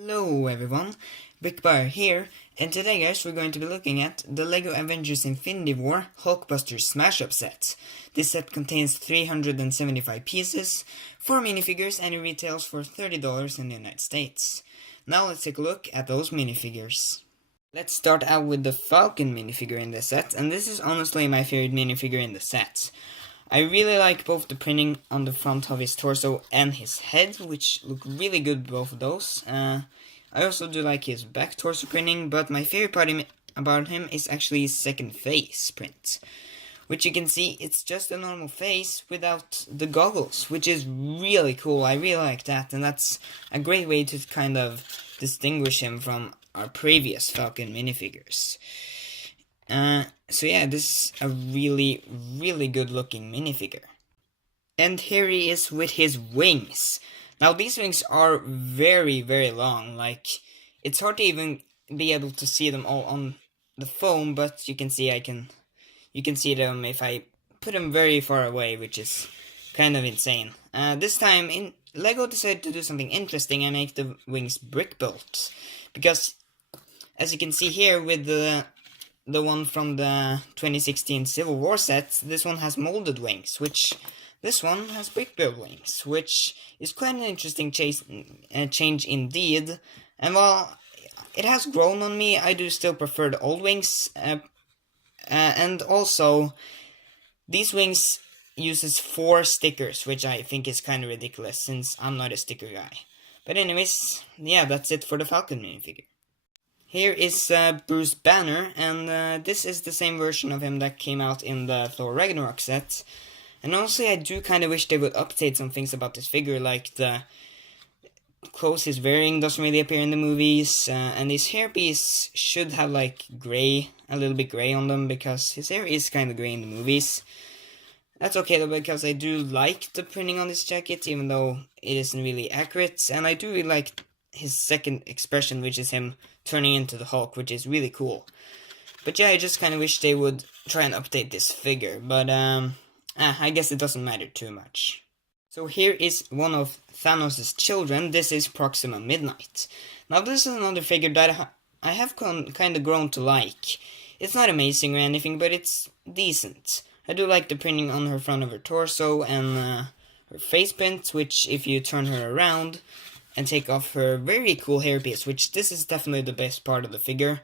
Hello everyone, Brickbar here, and today guys we're going to be looking at the LEGO Avengers Infinity War Hulkbuster Smash-Up set. This set contains 375 pieces, 4 minifigures, and it retails for $30 in the United States. Now let's take a look at those minifigures. Let's start out with the Falcon minifigure in this set, and this is honestly my favorite minifigure in the set. I really like both the printing on the front of his torso and his head, which look really good, both of those. I also do like his back torso printing, but my favorite part about him is actually his second face print. Which you can see, it's just a normal face without the goggles, which is really cool. I really like that, and that's a great way to kind of distinguish him from our previous Falcon minifigures. So yeah, this is a really good looking minifigure. And here he is with his wings. Now these wings are very long, like, it's hard to even be able to see them all on the phone, but you can see you can see them if I put them very far away, which is kind of insane. This time, LEGO decided to do something interesting and make the wings brick built, because as you can see here with the one from the 2016 Civil War set, this one has molded wings, which this one has brick built wings, which is quite an interesting change indeed. And while it has grown on me, I do still prefer the old wings. And also, these wings uses 4 stickers, which I think is kind of ridiculous since I'm not a sticker guy. But anyways, yeah, that's it for the Falcon minifigure. Here is Bruce Banner, and this is the same version of him that came out in the Thor Ragnarok set. And honestly, I do kind of wish they would update some things about this figure, like the clothes he's wearing doesn't really appear in the movies, and his hairpiece should have like gray, a little bit gray on them, because his hair is kind of gray in the movies. That's okay though, because I do like the printing on this jacket, even though it isn't really accurate, and I do really like his second expression, which is him turning into the Hulk, which is really cool. But yeah, I just kind of wish they would try and update this figure, but I guess it doesn't matter too much. So here is one of Thanos' children. This is Proxima Midnight. Now this is another figure that I have kind of grown to like. It's not amazing or anything, but it's decent. I do like the printing on her front of her torso and her face print, which if you turn her around and take off her very cool hairpiece, which this is definitely the best part of the figure.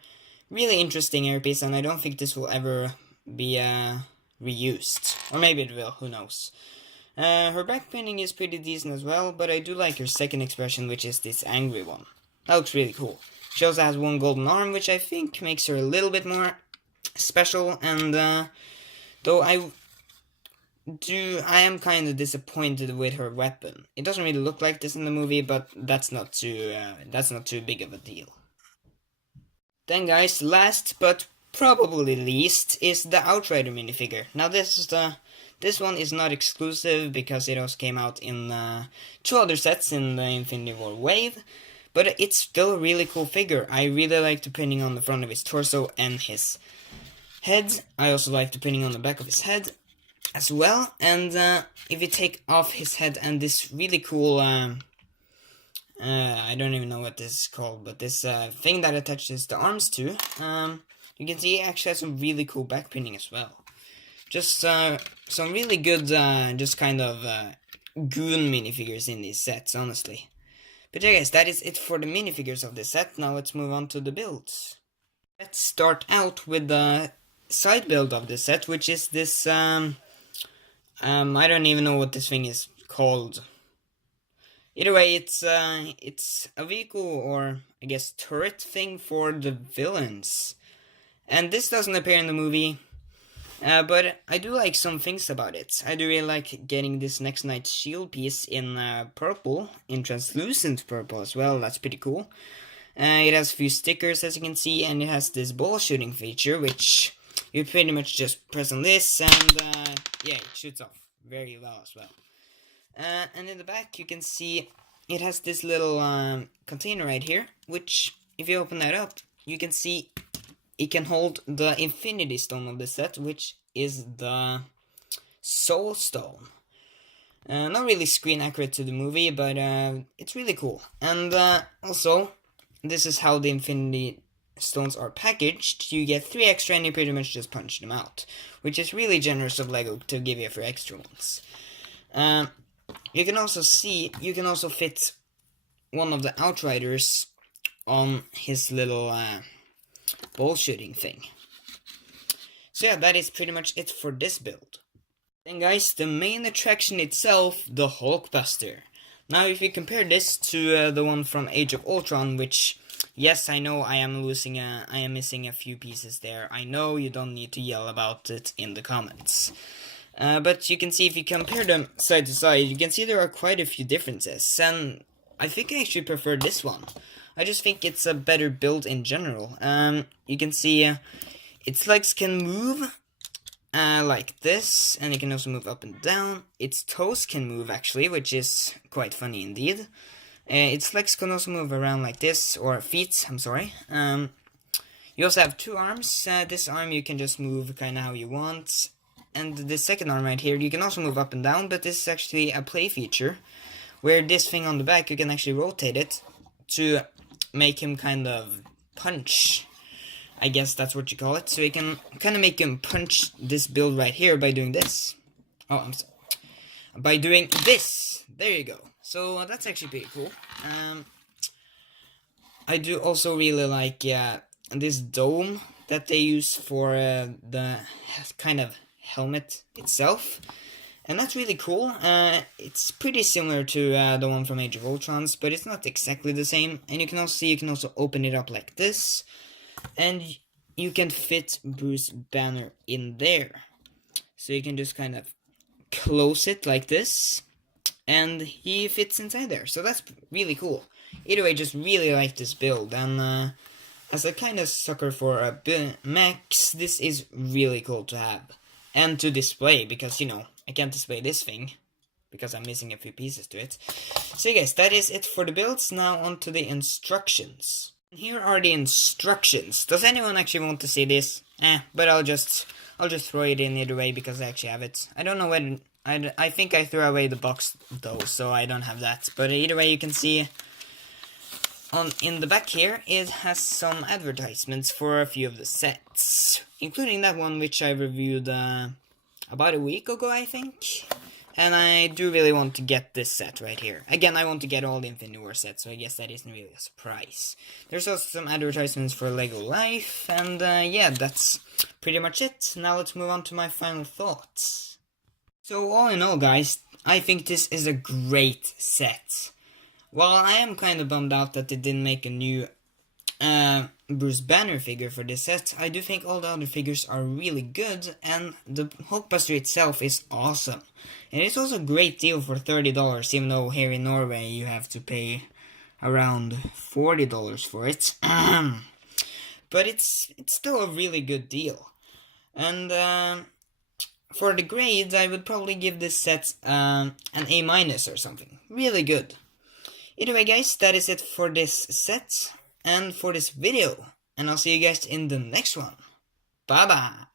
Really interesting hairpiece, and I don't think this will ever be reused. Or maybe it will, who knows. Her back painting is pretty decent as well, but I do like her second expression, which is this angry one. That looks really cool. She also has one golden arm, which I think makes her a little bit more special, and though I am kind of disappointed with her weapon. It doesn't really look like this in the movie, but that's not too big of a deal. Then guys, last but probably least is the Outrider minifigure. Now this one is not exclusive because it also came out in 2 other sets in the Infinity War wave, but it's still a really cool figure. I really like the printing on the front of his torso and his head. I also like the printing on the back of his head as well, and if you take off his head and this really cool, I don't even know what this is called, but this thing that attaches the arms to, you can see it actually has some really cool back printing as well. Just some really good, just kind of goon minifigures in these sets, honestly. But yeah guys, that is it for the minifigures of this set. Now let's move on to the builds. Let's start out with the side build of this set, which is this, I don't even know what this thing is called. Either way, it's a vehicle, or I guess turret thing for the villains. And this doesn't appear in the movie, but I do like some things about it. I do really like getting this Next Knight's shield piece in purple, in translucent purple as well. That's pretty cool. It has a few stickers, as you can see, and it has this ball shooting feature, which you pretty much just press on this, and yeah, it shoots off very well as well. And in the back, you can see it has this little container right here, which, if you open that up, you can see it can hold the Infinity Stone of the set, which is the Soul Stone. Not really screen accurate to the movie, but it's really cool. And also, this is how the Infinity Stones are packaged. You get 3 extra and you pretty much just punch them out, which is really generous of LEGO to give you 3 extra ones. You can also fit one of the Outriders on his little ball shooting thing. So yeah, that is pretty much it for this build. Then guys, the main attraction itself, the Hulkbuster. Now if you compare this to the one from Age of Ultron, which, yes, I know I am missing a few pieces there. I know you don't need to yell about it in the comments. But you can see if you compare them side to side, you can see there are quite a few differences. And I think I actually prefer this one. I just think it's a better build in general. You can see its legs can move like this, and it can also move up and down. Its toes can move actually, which is quite funny indeed. Its legs can also move around like this, or feet, I'm sorry. You also have 2 arms. This arm you can just move kinda how you want. And the second arm right here, you can also move up and down, but this is actually a play feature, where this thing on the back, you can actually rotate it to make him kind of punch. I guess that's what you call it. So you can kind of make him punch this build right here by doing this. Oh, I'm sorry. By doing this. There you go. So that's actually pretty cool. I do also really like this dome that they use for the kind of helmet itself. And that's really cool. It's pretty similar to the one from Age of Ultron's, but it's not exactly the same. And you can also see, you can also open it up like this. And you can fit Bruce Banner in there. So you can just kind of close it like this, and he fits inside there. So that's really cool. Either way, just really like this build. And as a kind of sucker for a mechs, this is really cool to have. And to display, because, you know, I can't display this thing because I'm missing a few pieces to it. So guys, that is it for the builds. Now on to the instructions. Here are the instructions. Does anyone actually want to see this? But I'll just throw it in either way because I actually have it. I don't know when. I think I threw away the box though, so I don't have that. But either way, you can see in the back here, it has some advertisements for a few of the sets, including that one which I reviewed about a week ago, I think. And I do really want to get this set right here. Again, I want to get all the Infinity War sets, so I guess that isn't really a surprise. There's also some advertisements for LEGO Life, and yeah, that's pretty much it. Now let's move on to my final thoughts. So all in all, guys, I think this is a great set. While I am kind of bummed out that they didn't make a new Bruce Banner figure for this set, I do think all the other figures are really good, and the Hulkbuster itself is awesome. And it's also a great deal for $30, even though here in Norway you have to pay around $40 for it. But it's still a really good deal. And for the grades, I would probably give this set an A- or something. Really good. Either way, guys, that is it for this set and for this video. And I'll see you guys in the next one. Bye-bye.